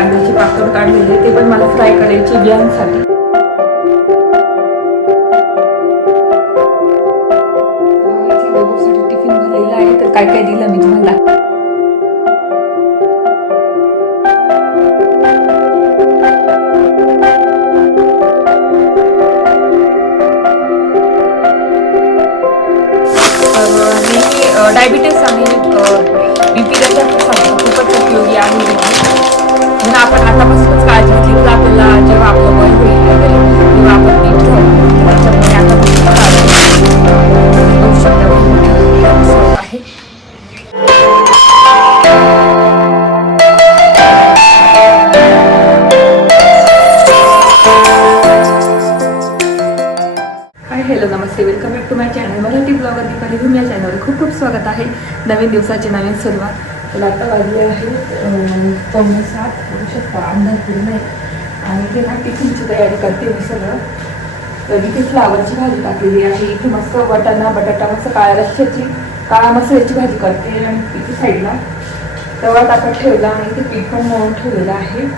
कांद्याची पापड काढलेली ते पण मला फ्राय करायची बियांसाठी. टिफिन भरलेला आहे तर काय काय दिलं मी तुम्हाला to my channel Marathi blogger कधी घेऊन या चॅनलवर खूप खूप स्वागत आहे. नवीन दिवसाची नवीन सुरुवात. तर आता वाजली आहे पावणे सात करू शकता अंधार पूर्ण आहे आणि ते ना टिफिनची तयारी करते मी सगळं. तर इथे फ्लावरची भाजी टाकलेली आहे. इथे मस्त वटाणा बटाटा मस्त काळ्या रस्त्याची काळा मसाल्याची भाजी करते आणि इथे साईडला तवा टाकत ठेवला आणि इथे पीठ पण मळून ठेवलेलं आहे.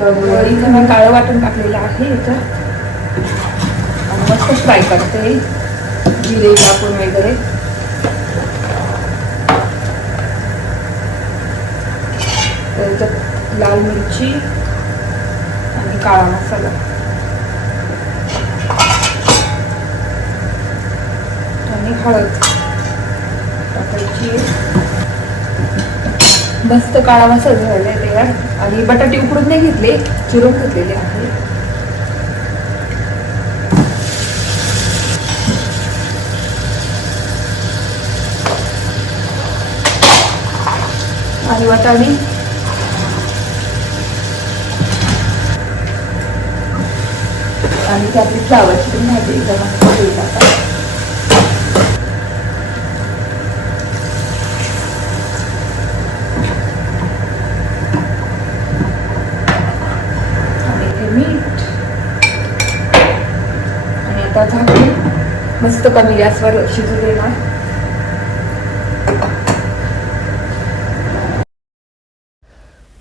तर इथे मी काळं वाटण टाकलेलं आहे याच्यात मस्त फ्राय करते. जिरे टाकून वगैरे? तर लाल मिरची आणि काळा मसाला. आणि हळद. टाकायची मस्त काळा मसाला झालेला तयार आणि बटाटे उकडून नाही घेतले चिरून घेतलेले आहे आणि वाटाणे. आणि त्यातली फ्लावरची पण भाजी एकदम मस्त होईल आता. आणि इथे मीठ. आणि आता झाकून मस्त कमी गॅसवर शिजू देणार.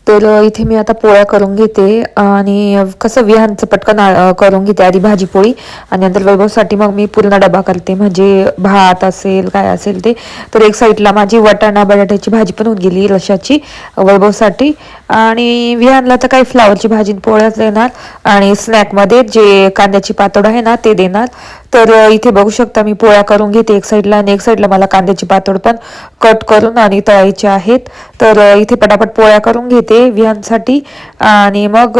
तर इथे मी आता पोळ्या करून घेते. आणि कसं विहानचं पटकन करून घेते आधी भाजी पोळी. आणि नंतर वैभवसाठी मग मी पूर्ण डबा करते. म्हणजे भात असेल काय असेल ते. तर एक साईडला माझी वटाणा बटाट्याची भाजी पण होऊन गेली रशाची वैभवसाठी. आणि विहानला तर काही फ्लावरची भाजी पोळ्याच देणार. आणि स्नॅकमध्ये जे कांद्याची पातोड आहे ना ते देणार. तर इथे बघू शकता मी पोळ्या करून घेते एक साईडला आणि एक साईडला मला कांद्याची पातळ पण कट करून आणि तळायचे आहेत. तर इथे पटापट पोळ्या करून घेते विहांसाठी आणि मग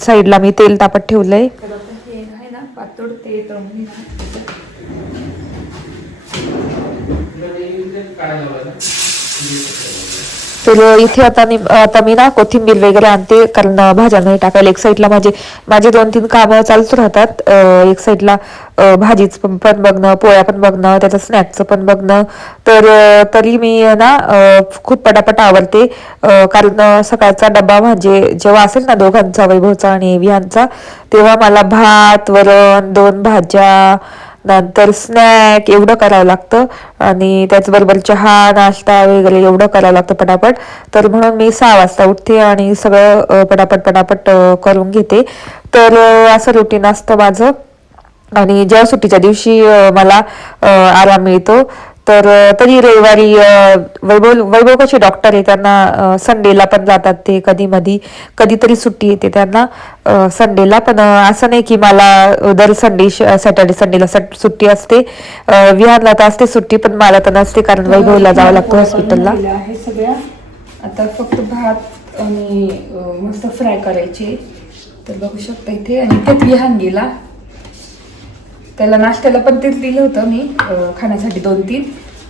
साईडला मी तेल तापत ठेवलंय. आहे ते तळून तर इथे आता मी आता मी ना कोथिंबीर वगैरे आणते कारण भाज्या नाही टाकायला. एक साईडला माझे माझे दोन तीन कामं चालूच राहतात. एक साईडला भाजीच पण पण बघणं पोळ्या पण बघणं त्याचं स्नॅक्सचं पण बघणं. तर तरी मी ना खूप पटापट आवडते. कारण सकाळचा डबा म्हणजे जेव्हा असेल ना दोघांचा वैभवचा आणि विहांचा तेव्हा मला भात वरण दोन भाज्या नंतर स्नॅक एवढं करावं लागतं आणि त्याचबरोबर चहा नाश्ता वगैरे एवढं करावं लागतं पटापट. तर म्हणून मी सहा वाजता उठते आणि सगळं पटापट पटापट करून घेते. तर असं रुटीन असतं माझं. आणि जेव्हा सुट्टीच्या दिवशी मला आराम मिळतो तर तरी रविवारी वैभव वैभव कसे डॉक्टर आहे त्यांना संडेला पण जातात ते कधी मधी कधीतरी सुट्टी येते त्यांना संडेला पण असं नाही की मला दर संडे सॅटर्डे संडेला सुट्टी असते. अ, विहानला तर असते सुट्टी पण मला तर नसते कारण वैभवला जावं लागतं हॉस्पिटलला आता फक्त भात आणि मस्त फ्राय करायचे. तर बघू शकता इथे. आणि इथे विहान गेला. त्याला नाश्त्याला पण तेच दिलं होतं मी खाण्यासाठी दोन तीन.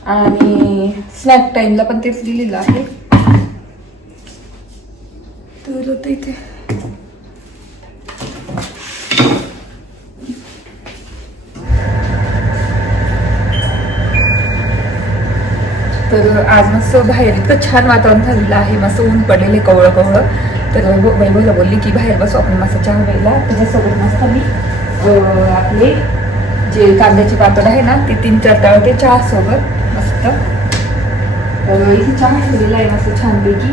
आणि स्नॅक टाईमला पण तेच दिलेलं आहे. तर होतं इथे. तर आज मस्त बाहेर इतकं छान वातावरण झालेलं आहे मस्त ऊन पडलेले कवळं कवळं तर वैभवला बोलली की बाहेर बसू आपण मस्त चहा प्यायला. त्याच्यासोबत मस्त मी आपले जे कांद्याची पापड आहे ना ते तीन चार तळते चहा सोबत मस्त. तर इथे चहा ठेवलेला आहे मस्त छानपैकी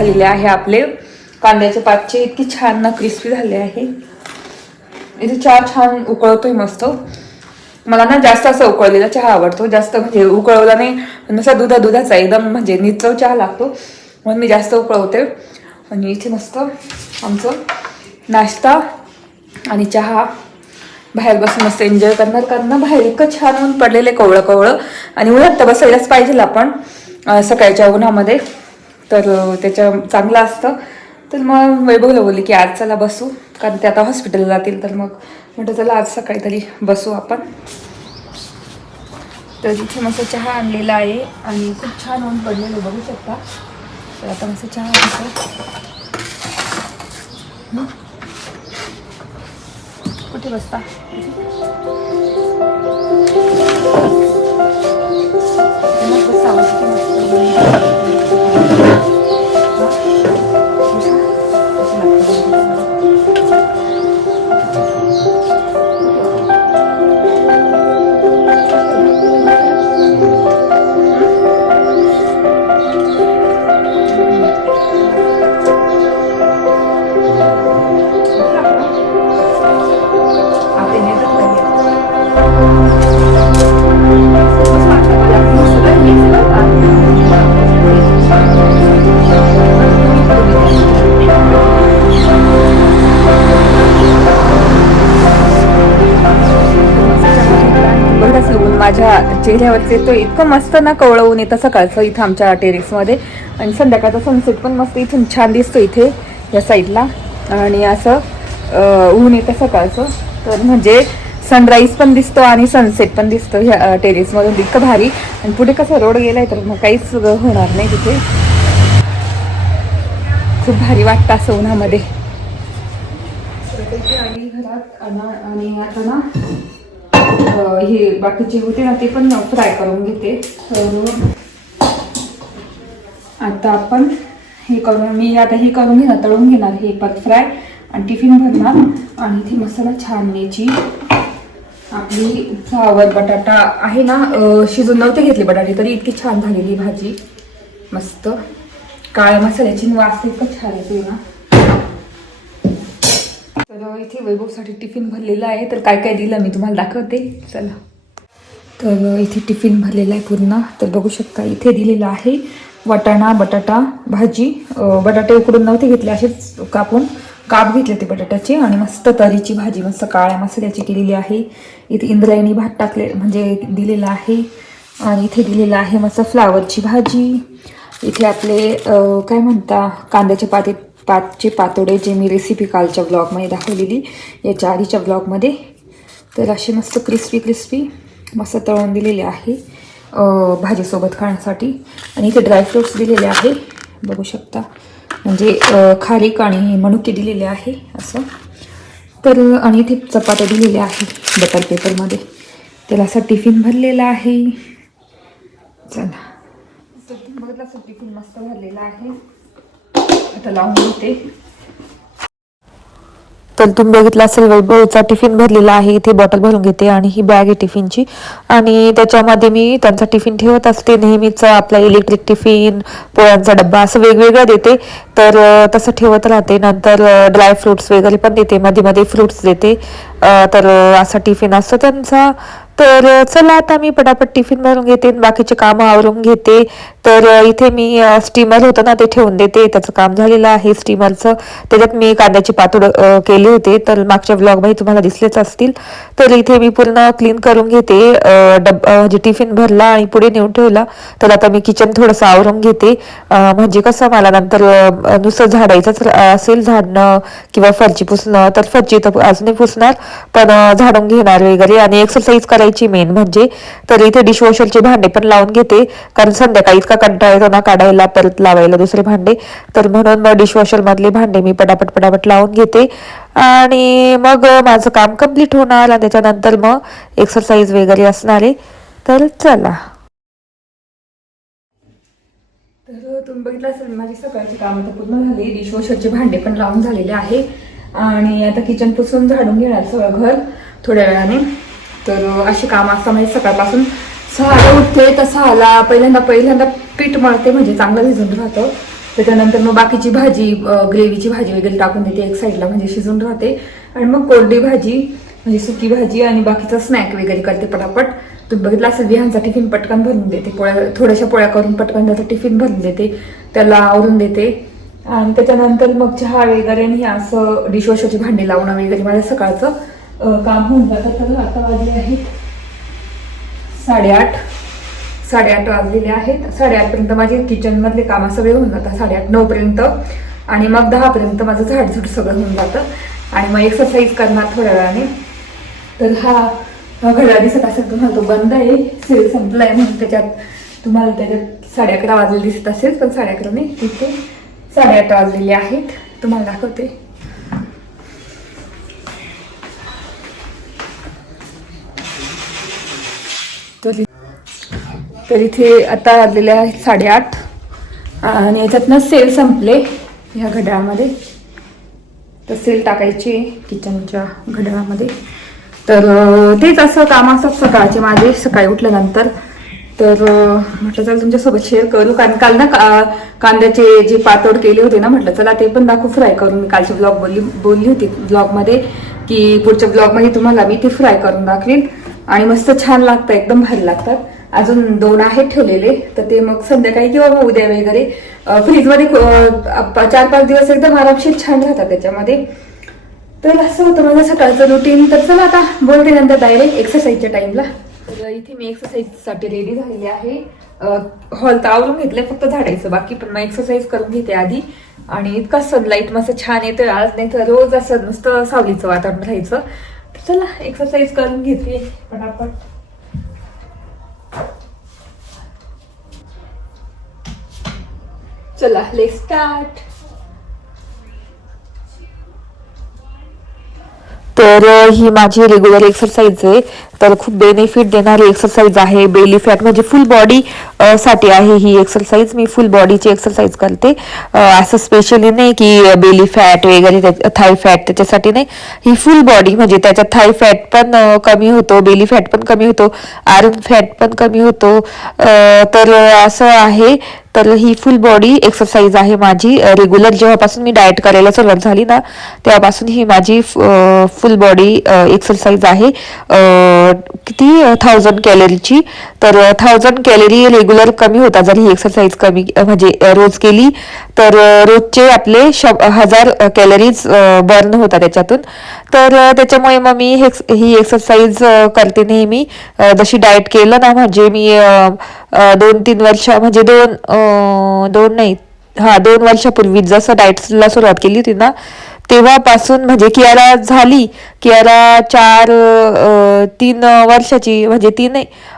झालेले आहे आपले. कांद्याचे पातचे इतकी छान ना क्रिस्पी झाले आहे. इथे चहा छान उकळतोय मस्त. मला ना जास्त असं उकळलेला चहा आवडतो. जास्त म्हणजे उकळवला नाही नसा दुधा दुधाचा एकदम म्हणजे निचव चहा लागतो. म्हणून मी जास्त उकळवते. आणि इथे मस्त आमचं नाश्ता आणि चहा. बाहेर बसून मस्त एन्जॉय करणार. कारण बाहेर इतकं छान ऊन पडलेलं आहे कवळं कवळं. आणि उन्हात तर बसायलाच पाहिजे आपण सकाळच्या उन्हामध्ये. तर त्याच्या चांगलं असतं. तर मग वैभवला बोलली की आज चला बसू. कारण ते आता हॉस्पिटलला जातील. तर मग म्हटलं चला आज सकाळी तरी बसू आपण. तर इथे मस्त चहा आणलेला आहे आणि खूप छान होऊन पडलेलं बघू शकता. तर आता मस्त चहा आणतो. कुठे बसता? मग बसावं माझ्या तो इतकं मस्त ना कवळं ऊन येतं सकाळचं इथं आमच्या टेरेसमध्ये आणि संध्याकाळचा सनसेट पण मस्त इथून छान दिसतो इथे या साईडला आणि असं ऊन येतं सकाळचं. तर म्हणजे सनराईज पण दिसतो आणि सनसेट पण दिसतो ह्या टेरेसमधून इतकं भारी. आणि पुढे कसं रोड गेलाय तर मग काहीच होणार नाही तिथे. खूप भारी वाटतं असं उन्हामध्ये. घरात आणि आता ना हे बाकीचे होते ना ते पण फ्राय करून घेते. तर आता आपण हे करून मी आता हे करून घेणार तळून घेणार हे पत फ्राय आणि टिफिन भरणार. आणि इथे मसाला छानण्याची आपली फ्लावर बटाटा आहे ना शिजून नव्हते घेतले बटाटे तरी इतकी छान झालेली भाजी. मस्त. काळ्या मसाल्याची वास इतकं छान येते ना. तर इथे वैभवसाठी टिफिन भरलेला आहे. तर काय काय दिलं मी तुम्हाला दाखवते. चला. तर इथे टिफिन भरलेला आहे पूर्ण. तर बघू शकता इथे दिलेलं आहे वाटाणा बटाटा भाजी. बटाटे उकडून नव्हते घेतले असेच कापून काप घेतले ते बटाट्याचे. आणि मस्त तरीची भाजी मस्त काळ्या मसाल्याची केलेली आहे. इथे इंद्रायणी भात टाकले म्हणजे दिलेला आहे. आणि इथे दिलेलं आहे मस्त फ्लावरची भाजी. इथे आपले काय म्हणता कांद्याच्या पातीत पातचे पातोडे जे मी रेसिपी कालच्या ब्लॉगमध्ये दाखवलेली याच्या आधीच्या ब्लॉगमध्ये तर असे मस्त क्रिस्पी क्रिस्पी मस्त तळून दिलेले आहे भाजीसोबत खाण्यासाठी. आणि इथे ड्रायफ्रुट्स दिलेले आहे बघू शकता. म्हणजे खारीक आणि मनुके दिलेले आहे असं. तर आणि इथे चपात्या दिलेल्या आहे बटर पेपरमध्ये. त्याला असा टिफिन भरलेला आहे. चला. बघितला असं टिफिन मस्त भरलेला आहे. आता लावून घेते तर तुम्ही बघितलं असेल वैभवचा टिफिन भरलेला आहे. इथे बॉटल भरून घेते आणि ही बॅग आहे टिफिनची आणि त्याच्यामध्ये मी त्यांचा टिफिन ठेवत असते. नेहमीच आपला इलेक्ट्रिक टिफिन पोळ्यांचा डब्बा असं वेगवेगळं देते. तर तसं ठेवत राहते. नंतर ड्राय फ्रुट्स वगैरे पण देते. मध्ये मध्ये फ्रुट्स देते. तर असा टिफिन असतो त्यांचा. तर चला आता मी पटापट टिफिन भरून घेते. आणि बाकीचे कामं आवरून घेते. तर इथे मी स्टीमर होतं ना ते ठेवून देते. त्याचं काम झालेलं आहे स्टीमरचं त्याच्यात मी कांद्याची पातोड केले होते. तर मागच्या ब्लॉगमध्ये तुम्हाला दिसलेच असतील. तर इथे मी पूर्ण क्लीन करून घेते. डब म्हणजे टिफिन भरला आणि पुढे नेऊन ठेवला. तर आता मी किचन थोडंसं आवरून घेते. म्हणजे कसं मला नंतर नुसतं झाडायचंच असेल झाडणं किंवा फरची पुसणं तर फरची तर आज नाही पुसणार. पण झाडून घेणार वगैरे. आणि एक्सरसाइज करायची मेन म्हणजे तर इथे डिशवॉशरचे भांडे पण लावून घेते. कारण संध्याकाळी इतका कंटाळा येतो ना काढायला परत लावायला दुसरे भांडे. तर म्हणून मग डिशवॉशर मधले भांडे मी पटापट पटापट लावून घेते. आणि मग माझं काम कंप्लीट होणार आणि त्याच्यानंतर मग एक्सरसाइज वगैरे असणार. आहे तर चला. तर तुम्ही बघितलं असेल माझी सकाळची कामं तर पूर्ण झाली. डिशवॉशरचे भांडे पण लावून झालेले आहे. आणि आता किचन पुसून झाडून घेणार सगळं घर थोड्या वेळाने. तर अशी कामं असतात म्हणजे सकाळपासून सहाला उठते तर सहाला पहिल्यांदा पहिल्यांदा पीठ मळते म्हणजे चांगलं भिजून राहतं. त्याच्यानंतर मग बाकीची भाजी ग्रेव्हीची भाजी वगैरे टाकून देते एक साईडला म्हणजे शिजून राहते. आणि मग कोरडी भाजी म्हणजे सुकी भाजी आणि बाकीचं स्नॅक वगैरे करते पटापट. तुम्ही बघितलं असेल विहानचा टिफिन पटकन भरून देते. पोळ्या थोड्याशा पोळ्या करून पटकन त्याचा टिफिन भरून देते. त्याला आवरून देते. आणि त्याच्यानंतर मग चहा वगैरे आणि असं डिशवॉशरची भांडी लावणं वगैरे माझ्या सकाळचं काम होऊन जातं. तर आता वाजले आहेत साडेआठ साडेआठ वाजलेले आहेत. साडेआठपर्यंत माझे किचनमधले कामं सगळे होऊन जातात. साडेआठ नऊपर्यंत. आणि मग दहापर्यंत माझं झाडझूड सगळं होऊन जातं. आणि मग एक्सरसाइज करणार थोड्या वेळाने. तर हा हा दिसत असेल तुम्हाला तो बंद आहे. सेल आहे म्हणून त्याच्यात तुम्हाला त्याच्यात साडे अकरा वाजले दिसत असेल. पण साडे अकरा नाही तिथे साडेआठ वाजलेले आहेत. तुम्हाला दाखवते. तर तर इथे आता आलेले आहेत साडेआठ. आणि याच्यातनं सेल संपले ह्या घड्याळामध्ये. तर सेल टाकायचे किचनच्या घड्याळामध्ये. तर तेच असं काम असतात सकाळचे. माझे सकाळी उठल्यानंतर. तर म्हटलं चला तुमच्यासोबत शेअर करू. कारण काल ना का- कांद्याचे जे पातोड केले होते ना म्हटलं चला ते पण दाखवू फ्राय करून. मी कालची ब्लॉग बोलली बोलली होती ब्लॉगमध्ये की पुढच्या ब्लॉगमध्ये तुम्हाला मी ते फ्राय करून दाखवेन. आणि मस्त छान लागतं एकदम भारी लागतात. अजून दोन आहेत ठेवलेले तर ते मग संध्याकाळी किंवा मग उद्या वगैरे फ्रीजमध्ये चार पाच दिवस एकदम आरामशीर छान राहतात त्याच्यामध्ये. तर असं होतं माझं सकाळचं रुटीन तर चला आता बोलते नंतर डायरेक्ट एक्सरसाइजच्या टाइमला तर इथे मी एक्सरसाइजसाठी रेडी झालेली आहे. हॉल तर आवरून घेतलंय फक्त झाडायचं बाकी पण मग एक्सरसाइज करून घेते आधी. आणि इतका सनलाईट मस्त छान येतोय आज नाही तर रोज असं नुसतं सावलीचं वातावरण राहायचं. चला एक्सरसाइज करून घेते. पटापट. चला लेट स्टार्ट तर ही माझी रेग्युलर एक्सरसाइज आहे. तर खूप बेनिफिट देणारी एक्सरसाइज आहे. बेली फॅट म्हणजे फुल बॉडी साठी आहे ही एक्सरसाइज मी फुल बॉडीची एक्सरसाइज करते. असं स्पेशली नाही की बेली फॅट वगैरे थाय फॅट त्याच्यासाठी नाही. ही फुल बॉडी म्हणजे त्याच्यात थाय फॅट पण कमी होतो बेली फॅट पण कमी होतो आयरन फॅट पण कमी होतो. तर असं आहे. तर ही फुल बॉडी एक्सरसाइज आहे माझी. रेग्युलर जेव्हापासून मी डाएट करायला सुरुवात झाली ना तेव्हापासून ही माझी फुल बॉडी एक्सरसाइज आहे. किती? थाउजंड कॅलरीची तर थाउजंड कॅलरी रेग्युलर कमी होता जर ही एक्सरसाइज कमी म्हणजे रोज केली तर रोजचे आपले शब हजार कॅलरीज बर्न होतात त्याच्यातून. तर त्याच्यामुळे मग मी हे- ही एक्सरसाइज करते नेहमी. जशी डाएट केलं ना म्हणजे मी दोन तीन वर्ष म्हणजे दोन दोन नाही हा दोन वर्षापूर्वी जसं डाएटला सुरुवात केली होती ना तेव्हापासून म्हणजे कियारा झाली कियारा चार तीन वर्षाची म्हणजे तीन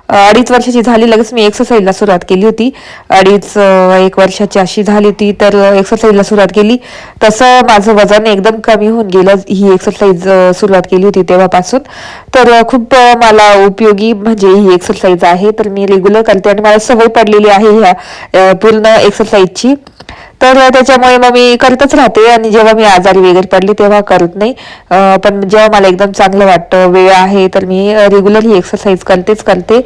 अडीच वर्षाची झाली. लगेच मी एक्सरसाइजला सुरुवात केली होती. अडीच एक वर्षाची अशी झाली होती. तर एक्सरसाइजला सुरुवात केली. तसं माझं वजन एकदम कमी होऊन गेलं. ही एक्सरसाइज सुरुवात केली होती तेव्हापासून. तर खूप मला उपयोगी म्हणजे ही एक्सरसाइज आहे. तर मी रेग्युलर करते आणि मला सवय पडलेली आहे ह्या पूर्ण एक्सरसाइजची तर त्याच्यामुळे मग मी करतच राहते आणि जेव्हा मी आजारी वगैरे पडली तेव्हा करत नाही. पण जेव्हा मला एकदम चांगलं वाटतं वेळ आहे तर मी रेग्युलर ही एक्सरसाइज करतेच करते.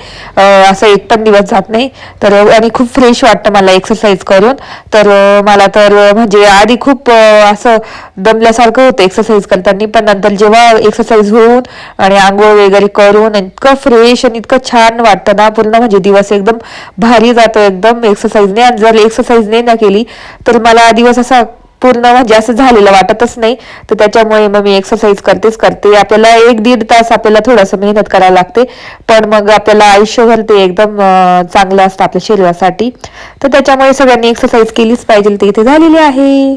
असं एक पण दिवस जात नाही. तर आणि खूप फ्रेश वाटतं मला एक्सरसाइज करून. तर मला तर म्हणजे आधी खूप असं दमल्यासारखं होतं एक्सरसाइज करताना. पण नंतर जेव्हा एक्सरसाइज होऊन आणि आंघोळ वगैरे करून इतकं फ्रेश आणि इतकं छान वाटतं ना पूर्ण म्हणजे दिवस एकदम भारी जातो एकदम एक्सरसाइजने आणि जर एक्सरसाइज नाही ना केली तर मला दिवस असा पूर्ण म्हणजे असं झालेलं वाटतच नाही. तर त्याच्यामुळे मग मी एक्सरसाइज करतेच करते. आपल्याला एक दीड तास आपल्याला थोडंसं मेहनत करायला लागते. पण मग आपल्याला आयुष्यभर ते एकदम चांगलं असतं आपल्या शरीरासाठी. तर त्याच्यामुळे सगळ्यांनी एक्सरसाइज केलीच पाहिजे. ते इथे झालेली आहे.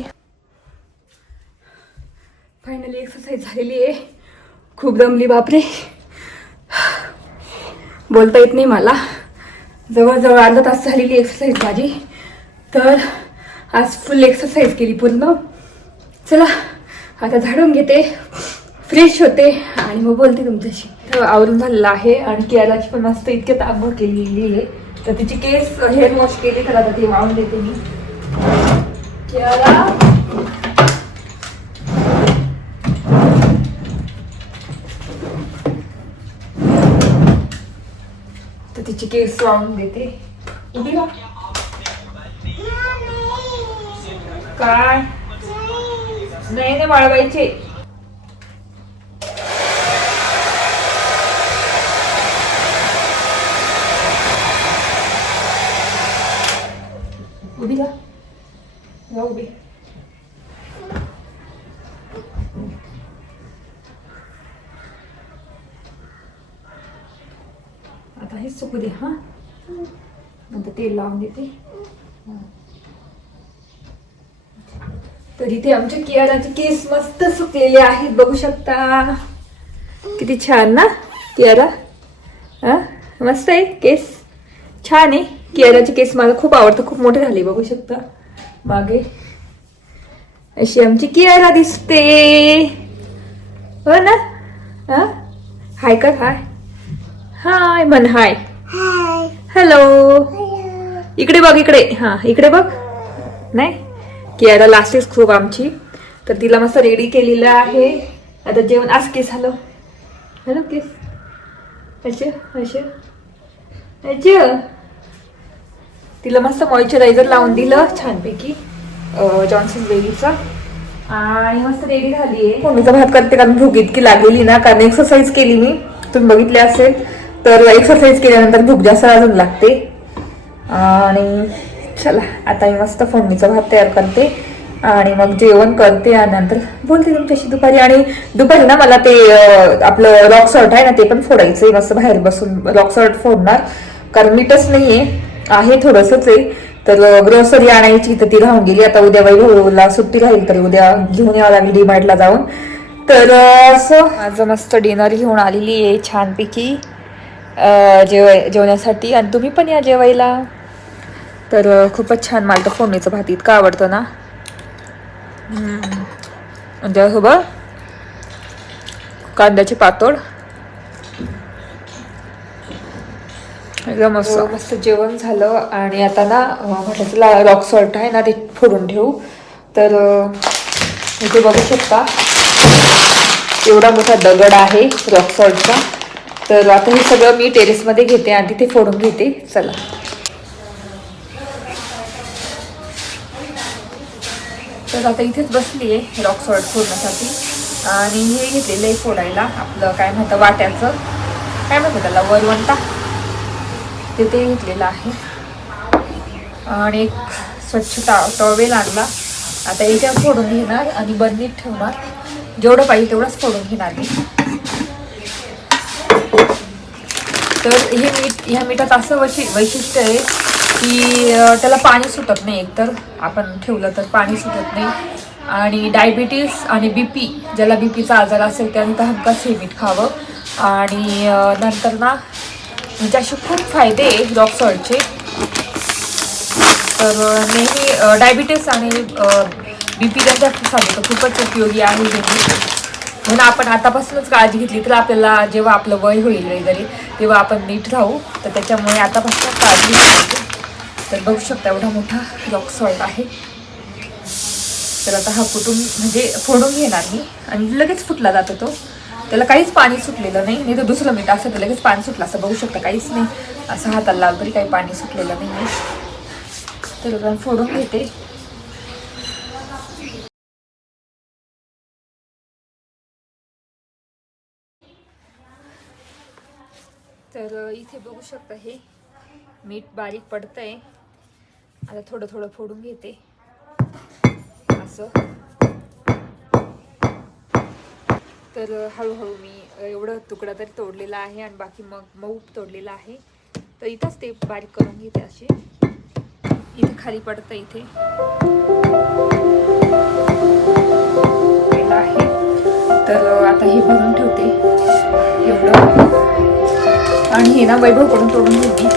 फायनली एक्सरसाइज झालेली आहे. खूप दमली बापरे. बोलता येत नाही मला. जवळजवळ अर्धा तास झालेली एक्सरसाइज माझी. तर आज फुल एक्सरसाइज केली पूर्ण. चला आता झाडून घेते फ्रेश होते आणि मग बोलते तुमच्याशी. तर आवरून झालेलं आहे आणि केराची पण मस्त इतके आंघोळ केलेली आहे. तर तिची केस हेअर वॉश केली तर आता ती वाहून देते मी. केरा तर तिची केस वाहून देते. उभी राहा. काय? नाही नाही वाळवायचे उभी जा. जा उभी. आता हे सुकू दे हा. नंतर तेल लावून देते. तर इथे आमच्या कियाराचे केस मस्त सुकलेले आहेत बघू शकता. किती छान ना कियारा? हा? मस्त आहे केस? छान आहे. कियाराचे केस मला खूप आवडतं खूप मोठे झाले बघू शकता. मागे. अशी आमची कियारा दिसते. हो ना? हा? हाय कर हाय. हाय म्हण हाय. हॅलो इकडे बघ इकडे. हा इकडे बघ. नाही? की कियारा लास्टच खूप आमची. तर तिला मस्त रेडी केलेलं आहे. आता जेवण आज केस हॅलो. हॅलो केस. असे असे असे तिला मस्त मॉइश्चरायझर लावून दिलं छानपैकी. जॉन्सन बेबीचा आणि मस्त रेडी झाली आहे. मम्मीचा भात करते कारण भूक इतकी लागलेली ना कारण एक्सरसाइज केली मी. तुम्ही बघितले असेल. तर एक्सरसाइज केल्यानंतर भूक जास्त अजून लागते. आणि चला आता मी मस्त फोडणीचा भात तयार करते आणि मग जेवण करते आणि नंतर बोलते तुमच्याशी दुपारी. आणि दुपारी ना मला ते आपलं रॉक सॉल्ट आहे ना ते पण फोडायचंय मस्त बाहेर बसून रॉक सॉल्ट फोडणार. कारण मीठच नाहीये आहे थोडंसंच आहे. तर ग्रोसरी आणायची तर ती राहून गेली. आता उद्या वैभवला सुट्टी राहील तर उद्या घेऊन यावं लागेल डीमार्टला जाऊन. तर असं माझं मस्त डिनर घेऊन आलेली आहे छानपैकी. जेवाय जेव जेवण्यासाठी. आणि तुम्ही पण या जेवायला. तर खूपच छान मला तर फोडणीचं भात इतकं आवडतं ना? हम्म. म्हणजे हो बघ कांद्याची पातोड. एकदम मस्त. मस्त जेवण झालं आणि आता ना म्हटलं रॉक सॉल्ट आहे ना ते फोडून ठेवू. तर इथे बघू शकता. एवढा मोठा दगड आहे रॉक सॉल्टचा. तर आता हे सगळं मी टेरेसमध्ये घेते आणि तिथे फोडून घेते. चला. तर आता इथेच बसली आहे रॉक सॉल्ट फोडण्यासाठी. आणि हे घेतलेलं आहे फोडायला. आपलं काय म्हणतं वाट्याचं. काय म्हणतं त्याला? वरवंटा. ते ते घेतलेलं आहे. आणि एक स्वच्छ टा टॉवेल आणला. आता याच्यावर फोडून घेणार आणि बंदीत ठेवणार. जेवढं पाहिजे तेवढंच फोडून घेणार मी. तर हे मीठ ह्या मिठात असं वैशि वैशिष्ट्य आहे की त्याला पाणी सुटत नाही एकतर. आपण ठेवलं तर पाणी सुटत नाही. आणि डायबिटीस आणि बी पी ज्याला बी पीचा आजार असेल त्याने तर हमखास हे मीठ खावं. आणि नंतर ना म्हणजे असे खूप फायदे आहे रॉक सॉल्टचे तर नेहमी डायबिटीस आणि बी पी त्यांच्यासाठी तर खूपच उपयोगी आहे हे मीठ म्हणून आपण आतापासूनच काळजी घेतली तर आपल्याला जेव्हा आपलं वय होईल वगैरे तेव्हा आपण नीट राहू. तर त्याच्यामुळे आतापासूनच काळजी घेतली तर बघू शकता एवढा मोठा रॉक सॉल्ट आहे. तर आता हा फुटून म्हणजे फोडून घेणार मी. आणि लगेच फुटला जातो तो. त्याला काहीच पाणी सुटलेलं नाही. नाही तर दुसरं मीठ असं तर लगेच पाणी सुटलं असं बघू शकता काहीच नाही. असं हाताला लावलं तरी काही पाणी सुटलेलं नाही आहे. तर फोडून घेते. तर इथे बघू शकता हे. मीठ बारीक पडतंय. आता थोडं थोडं फोडून घेते. असं. तर हळूहळू मी एवढं तुकडा तरी तोडलेला आहे आणि बाकी मग मऊ तोडलेला आहे. तर इथंच ते बारीक करून घेते असे. इथे खाली पडतं इथे. आहे. तर आता हे भरून ठेवते. एवढं. आणि हे ना वैभवकडून तोडून घेते.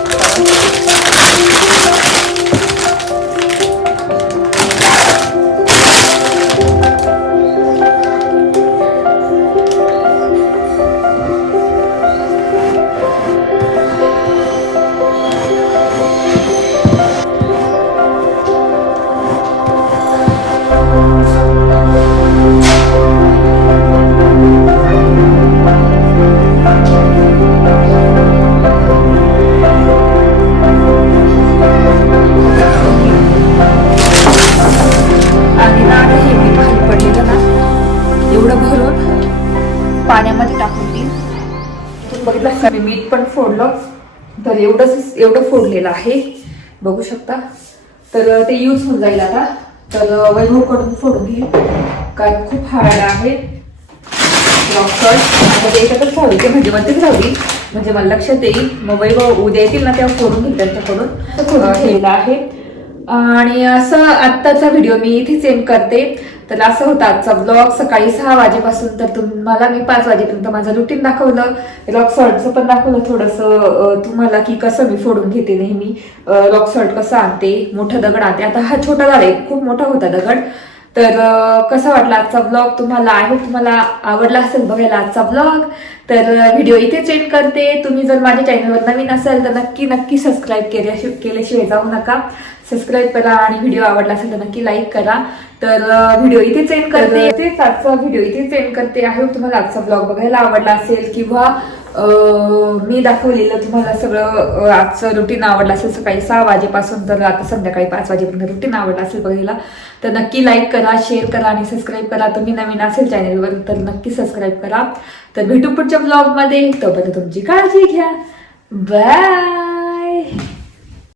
मस्त मी मीठ पण फोडलं. तर एवढंच एवढं फोडलेलं आहे. बघू शकता. तर ते यूज होऊन जाईल आता. तर वैभवकडून फोडून घेईल. कारण खूप हार्ड आहे. ते एकत्रच राहू ते म्हणजे मध्येच राहू. म्हणजे मला लक्षात येईल. मग वैभव उद्या येतील ना तेव्हा फोडून घेईल त्यांच्याकडून. ठेवलेलं आहे. आणि असं आत्ताचा व्हिडिओ मी इथेच एंड करते. तर असं होतं आजचा ब्लॉग सकाळी सहा वाजेपासून तर तुम्हाला मी पाच वाजेपर्यंत माझं रुटीन दाखवलं. रॉक सॉल्टचं पण दाखवलं थोडंसं तुम्हाला की कसं मी फोडून घेते नेहमी. रॉक सॉल्ट कसं आणते मोठं दगड आणते. आता हा छोटा झाला खूप मोठा होता दगड. तर कसा वाटला आजचा ब्लॉग तुम्हाला आय होप तुम्हाला आवडला असेल बघायला आजचा ब्लॉग तर व्हिडिओ इथे चेंज करते. तुम्ही जर माझ्या चॅनलवर नवीन असाल तर नक्की नक्की सबस्क्राईब केल्या केल्याशिवाय जाऊ नका. सबस्क्राईब करा आणि व्हिडिओ आवडला असेल तर नक्की लाईक करा. तर व्हिडिओ इथे चेंज करते. तेच आजचा व्हिडिओ इथे चेंज करते. आहे तुम्हाला आजचा ब्लॉग बघायला आवडला असेल किंवा मी दाखवलेलं तुम्हाला सगळं आजचं रुटीन आवडलं असेल सकाळी सहा वाजेपासून तर आता संध्याकाळी पाच वाजेपर्यंत रुटीन आवडलं असेल बघायला तर नक्की लाईक करा शेअर करा आणि सबस्क्राईब करा. तुम्ही नवीन असेल चॅनेलवर तर नक्की सबस्क्राईब करा. तर भेटू पुढच्या ब्लॉगमध्ये तोपर्यंत तुमची काळजी घ्या. बाय